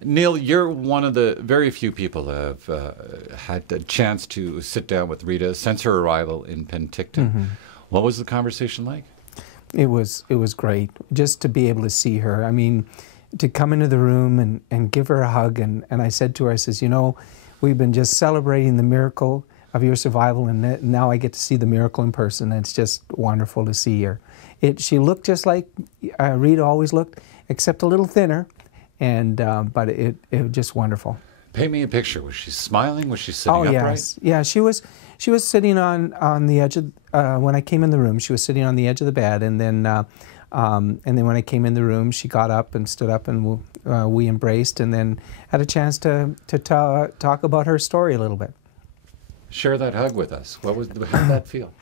Neil, you're one of the very few people who have had the chance to sit down with Rita since her arrival in Penticton. What was the conversation like? It was great just to be able to see her. I mean, to come into the room and give her a hug. And I said to her, I says, you know, we've been just celebrating the miracle of your survival, and now I get to see the miracle in person. And it's just wonderful to see her. She looked just like Rita always looked, except a little thinner. And but it was just wonderful. Paint me a picture. Was she smiling? Was she sitting upright? Yes. Yeah, she was sitting on the edge of when I came in the room. She was sitting on the edge of the bed, and then when I came in the room, she got up and stood up, and we embraced, and then had a chance to talk about her story a little bit. Share that hug with us. How did that feel?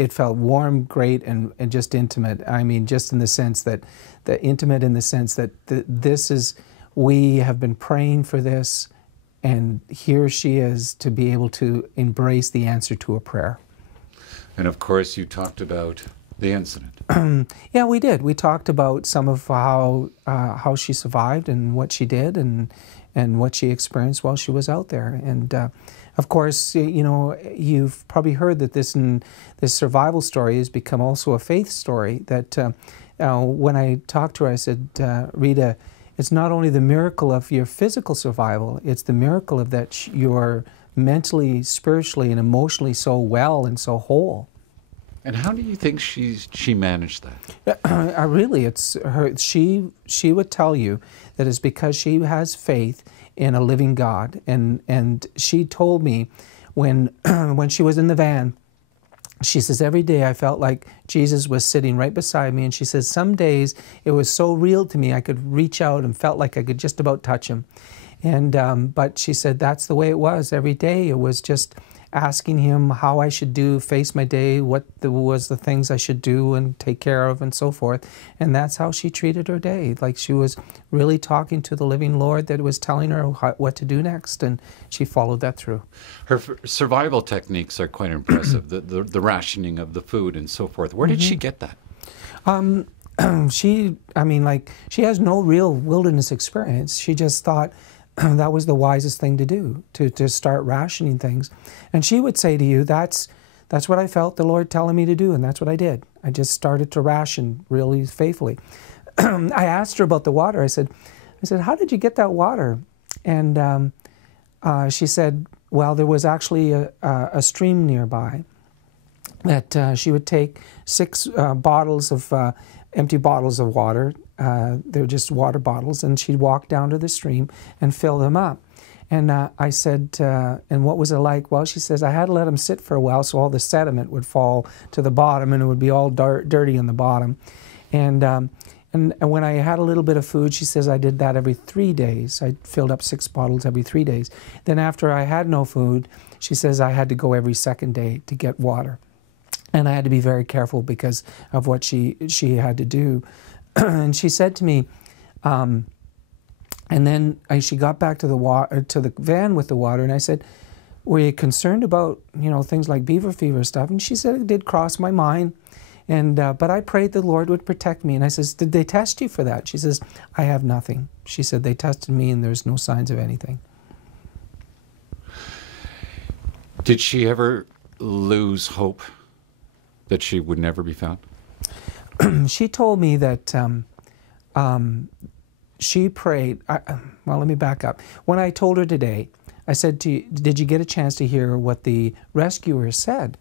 It felt warm, great, and just intimate. I mean, just in the sense that, this is, we have been praying for this, and here she is to be able to embrace the answer to a prayer. And of course, you talked about the incident. Yeah, we did. We talked about some of how she survived and what she did and what she experienced while she was out there. And of course, you know, you've probably heard that this survival story has become also a faith story. That when I talked to her, I said, Rita, it's not only the miracle of your physical survival, it's the miracle of that you're mentally, spiritually, and emotionally so well and so whole. And how do you think she managed that? Really, it's her. She would tell you that it's because she has faith in a living God, and she told me when she was in the van, she says, every day I felt like Jesus was sitting right beside me, and she says some days it was so real to me I could reach out and felt like I could just about touch him. And but she said that's the way it was every day. It was just asking him how I should face my day, what was the things I should do and take care of and so forth. And that's how she treated her day. Like she was really talking to the living Lord that was telling her what to do next, and she followed that through. Her survival techniques are quite impressive, the rationing of the food and so forth. Where did she get that? She has no real wilderness experience. She just thought that was the wisest thing to do, to start rationing things. And she would say to you, that's what I felt the Lord telling me to do, and that's what I did. I just started to ration really faithfully. I asked her about the water. I said, how did you get that water? And she said, well, there was actually a stream nearby that she would take 6 bottles of empty bottles of water. They're just water bottles, and she'd walk down to the stream and fill them up. And I said, and what was it like? Well, she says, I had to let them sit for a while so all the sediment would fall to the bottom and it would be all dirty on the bottom. And when I had a little bit of food, she says, I did that every 3 days. I filled up 6 bottles every 3 days. Then after I had no food, she says, I had to go every 2nd day to get water. And I had to be very careful because of what she had to do. And she said to me, and then she got back to the van with the water, and I said, were you concerned about, you know, things like beaver fever stuff? And she said, it did cross my mind, and but I prayed the Lord would protect me. And I says, did they test you for that? She says, I have nothing. She said, they tested me and there's no signs of anything. Did she ever lose hope that she would never be found? She told me that she prayed. Well, let me back up. When I told her today, I said to you, did you get a chance to hear what the rescuers said?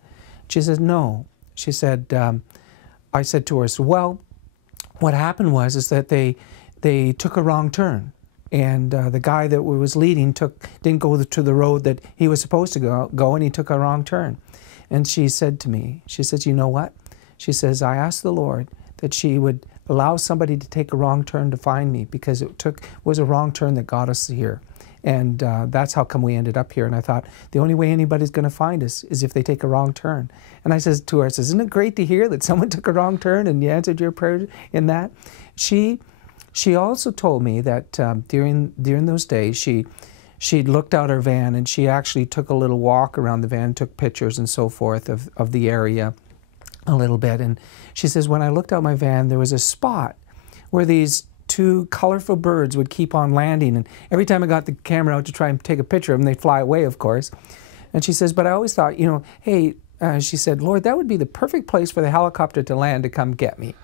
She said, no. She said, I said to her, so, well, what happened was that they took a wrong turn. And the guy that was leading didn't go to the road that he was supposed to go, and he took a wrong turn. And she said to me, she says, you know what? She says, I asked the Lord that she would allow somebody to take a wrong turn to find me, because it was a wrong turn that got us here. And that's how come we ended up here. And I thought, the only way anybody's going to find us is if they take a wrong turn. And I says to her, I says, isn't it great to hear that someone took a wrong turn and you answered your prayer in that? She also told me that during those days, she looked out her van, and she actually took a little walk around the van, took pictures and so forth of the area. a little bit. And she says, when I looked out my van, there was a spot where these two colorful birds would keep on landing. And every time I got the camera out to try and take a picture of them, they'd fly away, of course. And she says, but I always thought, you know, hey, she said, Lord, that would be the perfect place for the helicopter to land to come get me.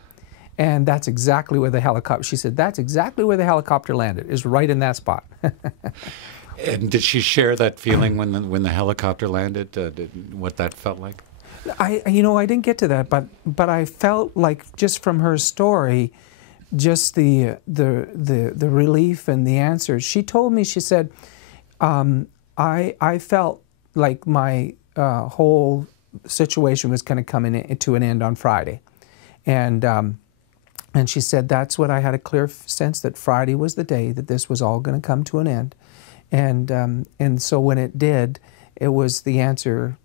And that's exactly where the helicopter, she said, that's exactly where the helicopter landed, is right in that spot. And did she share that feeling when the helicopter landed, what that felt like? You know, I didn't get to that, but I felt like just from her story, just the relief and the answers. She told me, she said, I felt like my whole situation was going to come to an end on Friday. And she said that's what I had a clear sense, that Friday was the day that this was all going to come to an end. And so when it did, it was the answer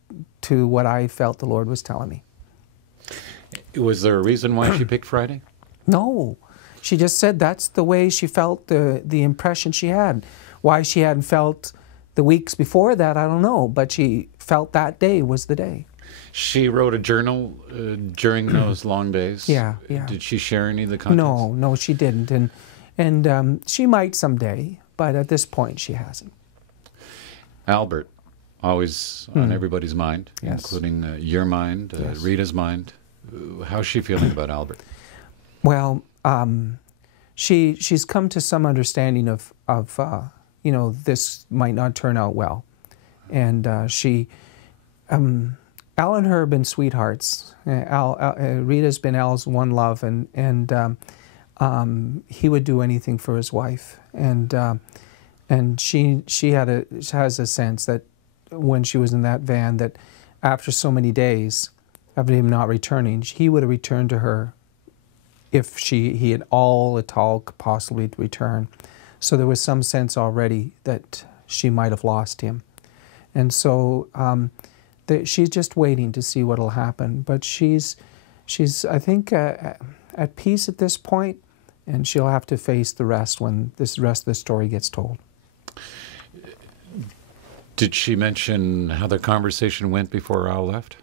to what I felt the Lord was telling me. Was there a reason why she picked Friday? No. She just said that's the way she felt, the impression she had. Why she hadn't felt the weeks before that, I don't know, but she felt that day was the day. She wrote a journal during those long days? Yeah. Did she share any of the contents? No, she didn't. And she might someday, but at this point she hasn't. Albert, always on everybody's mind, yes. including your mind, yes. Rita's mind. How's she feeling about Albert? Well, she's come to some understanding of you know, this might not turn out well. And Al and her have been sweethearts. Rita's been Al's one love, and he would do anything for his wife. And she has a sense that when she was in that van, that after so many days of him not returning, he would have returned to her if he had all at all could possibly return. So there was some sense already that she might have lost him. And so she's just waiting to see what will happen. But she's I think, at peace at this point, and she'll have to face the rest when the rest of the story gets told. Did she mention how the conversation went before Al left?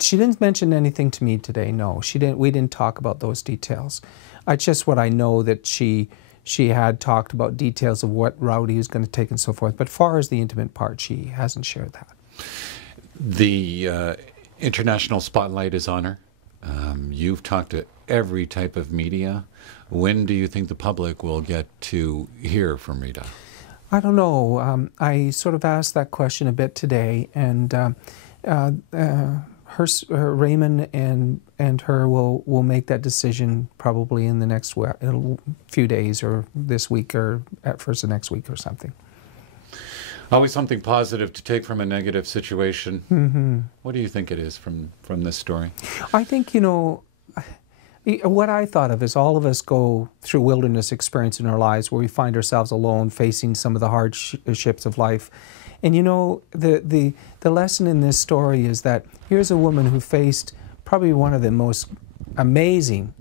She didn't mention anything to me today, no. We didn't talk about those details. It's just what I know, that she had talked about details of what route he was going to take and so forth. But as far as the intimate part, she hasn't shared that. The international spotlight is on her. You've talked to every type of media. When do you think the public will get to hear from Rita? I don't know. I sort of asked that question a bit today, and Raymond and her will make that decision probably in the next few days, or this week, or at first the next week or something. Always something positive to take from a negative situation. Mm-hmm. What do you think it is from this story? I think, you know, what I thought of is all of us go through wilderness experience in our lives where we find ourselves alone, facing some of the hardships of life. And you know, the lesson in this story is that here's a woman who faced probably one of the most amazing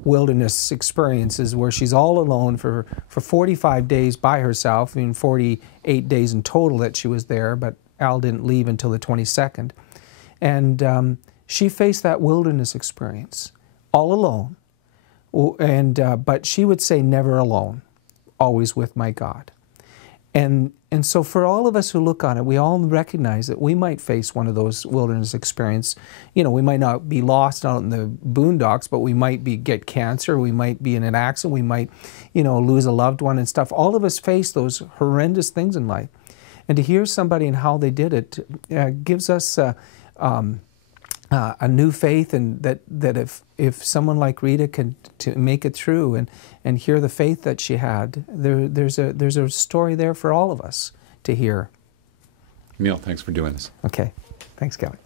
wilderness experiences, where she's all alone for 45 days by herself. I mean, 48 days in total that she was there, but Al didn't leave until the 22nd. And she faced that wilderness experience all alone. But she would say, never alone, always with my God. And so for all of us who look on it, we all recognize that we might face one of those wilderness experiences. You know, we might not be lost out in the boondocks, but we might get cancer, we might be in an accident, we might, you know, lose a loved one and stuff. All of us face those horrendous things in life. And to hear somebody and how they did it gives us a new faith, and that if someone like Rita can to make it through and hear the faith that she had, there's a story there for all of us to hear. Neil, thanks for doing this. Okay. Thanks, Kelly.